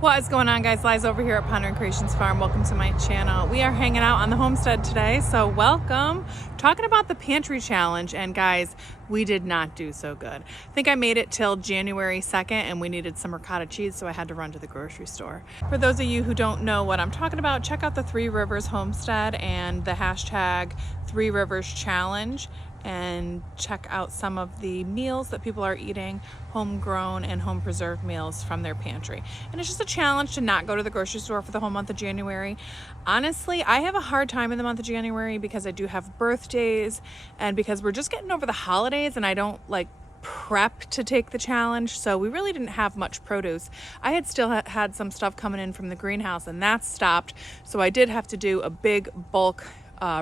What is going on, guys? Liz over here at Pantry Creations Farm. Welcome to my channel. We are hanging out on the homestead today, so welcome. Talking about the pantry challenge, and guys, we did not do so good. I think I made it till January 2nd and we needed some ricotta cheese, so I had to run to the grocery store. For those of you who don't know what I'm talking about, check out the Three Rivers Homestead and the hashtag Three Rivers Challenge, and check out some of the meals that people are eating, homegrown and home preserved meals from their pantry. And it's just a challenge to not go to the grocery store for the whole month of January. Honestly, I have a hard time in the month of January because I do have birthdays and because we're just getting over the holidays and I don't like prep to take the challenge, so we really didn't have much produce. I had still had some stuff coming in from the greenhouse and that stopped, so I did have to do a big bulk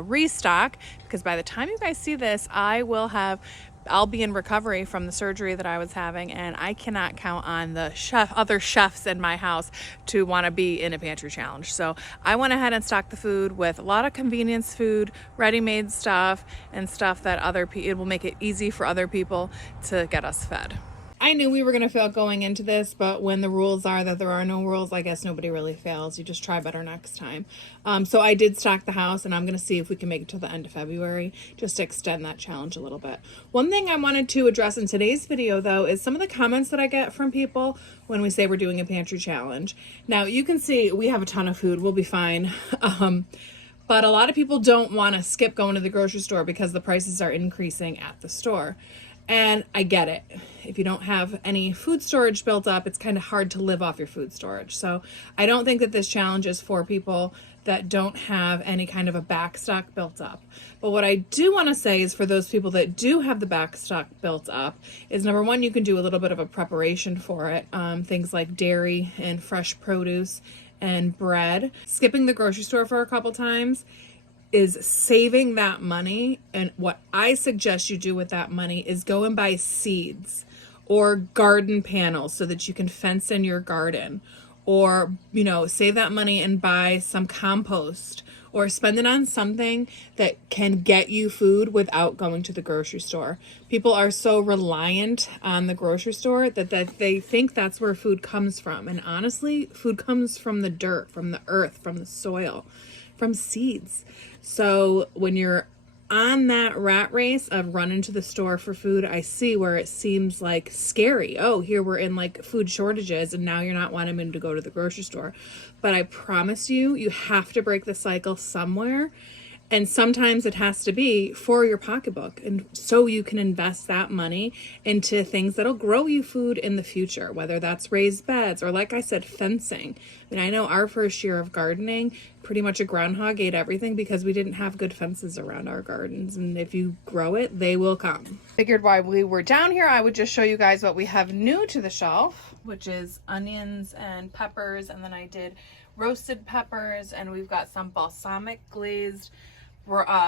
restock, because by the time you guys see this, I'll be in recovery from the surgery that I was having, and I cannot count on the other chefs in my house to want to be in a pantry challenge. So I went ahead and stocked the food with a lot of convenience food, ready-made stuff, and stuff that it will make it easy for other people to get us fed. I knew we were going to fail going into this, but when the rules are that there are no rules, I guess nobody really fails. You just try better next time. So I did stock the house, and I'm going to see if we can make it to the end of February just to extend that challenge a little bit. One thing I wanted to address in today's video, though, is some of the comments that I get from people when we say we're doing a pantry challenge. Now, you can see we have a ton of food. We'll be fine. But a lot of people don't want to skip going to the grocery store because the prices are increasing at the store. And I get it. If you don't have any food storage built up, it's kind of hard to live off your food storage. So I don't think that this challenge is for people that don't have any kind of a backstock built up. But what I do want to say is for those people that do have the backstock built up is, number one, you can do a little bit of a preparation for it. Things like dairy and fresh produce and bread. Skipping the grocery store for a couple times is saving that money. And what I suggest you do with that money is go and buy seeds or garden panels so that you can fence in your garden, or, save that money and buy some compost, or spend it on something that can get you food without going to the grocery store. People are so reliant on the grocery store that they think that's where food comes from. And honestly, food comes from the dirt, from the earth, from the soil, from seeds. So when you're on that rat race of running to the store for food, I see where it seems like scary. Oh, here we're in like food shortages and now you're not wanting them to go to the grocery store. But I promise you, you have to break the cycle somewhere. And sometimes it has to be for your pocketbook, and so you can invest that money into things that'll grow you food in the future, whether that's raised beds or, like I said, fencing. I mean, I know our first year of gardening, pretty much a groundhog ate everything because we didn't have good fences around our gardens. And if you grow it, they will come. Figured while we were down here, I would just show you guys what we have new to the shelf, which is onions and peppers. And then I did roasted peppers, and we've got some balsamic glazed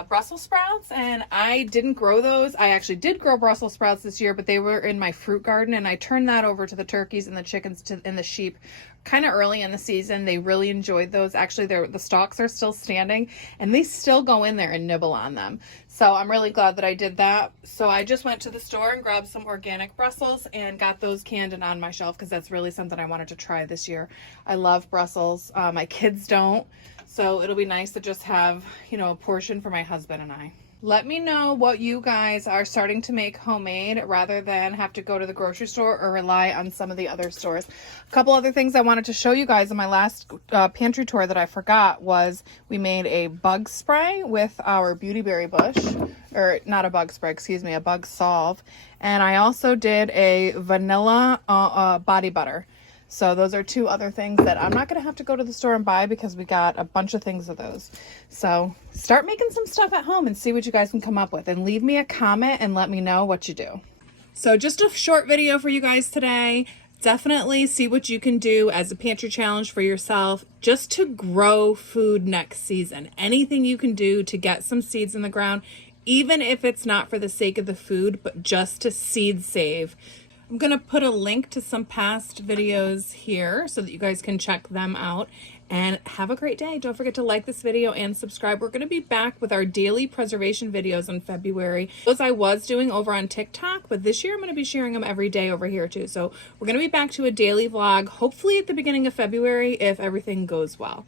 Brussels sprouts, and I didn't grow those. I actually did grow Brussels sprouts this year, but they were in my fruit garden, and I turned that over to the turkeys and the chickens and the sheep kind of early in the season. They really enjoyed those. Actually, the stalks are still standing, and they still go in there and nibble on them. So I'm really glad that I did that. So I just went to the store and grabbed some organic Brussels and got those canned and on my shelf because that's really something I wanted to try this year. I love Brussels. My kids don't. So it'll be nice to just have, a portion for my husband and I. Let me know what you guys are starting to make homemade rather than have to go to the grocery store or rely on some of the other stores. A couple other things I wanted to show you guys in my last pantry tour that I forgot was we made a bug spray with our beautyberry bush, or not a bug spray, excuse me, a bug salve. And I also did a vanilla body butter. So those are two other things that I'm not going to have to go to the store and buy because we got a bunch of things of those. So start making some stuff at home and see what you guys can come up with, and leave me a comment and let me know what you do. So just a short video for you guys today. Definitely see what you can do as a pantry challenge for yourself just to grow food next season. Anything you can do to get some seeds in the ground, even if it's not for the sake of the food, but just to seed save. I'm going to put a link to some past videos here so that you guys can check them out. And have a great day. Don't forget to like this video and subscribe. We're going to be back with our daily preservation videos in February. Those I was doing over on TikTok, but this year I'm going to be sharing them every day over here too. So we're going to be back to a daily vlog, hopefully at the beginning of February if everything goes well.